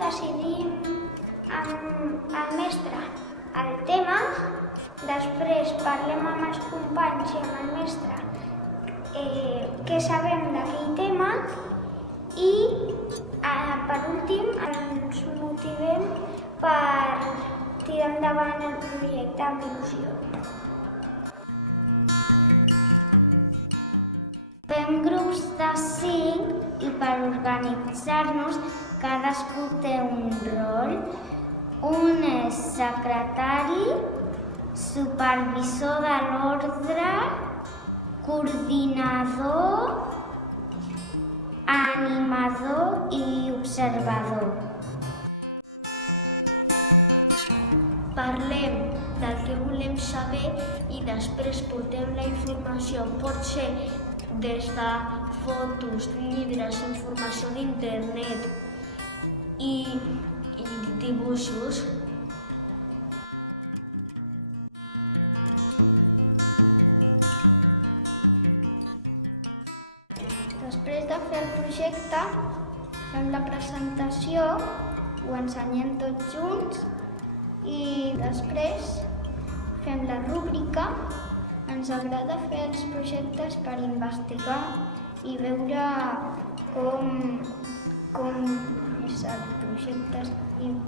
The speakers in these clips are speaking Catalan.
decidim amb el mestre el tema, després parlem amb els companys i amb el mestre què sabem d'aquell tema i per últim ens motivem per tirar endavant el projecte amb il·lusió. Fem grups de 5 i per organitzar-nos cadascú té un rol. Un és secretari, supervisor de l'ordre, coordinador, animador i observador. Parlem del que volem saber i després portem la informació. Pot ser des de fotos, llibres, informació d'internet i dibuixos. Després de fer el projecte, fem la presentació, ho ensenyem tots junts i després fem la rúbrica. Ens agrada fer els projectes per investigar i veure com és el projecte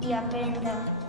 i aprendre.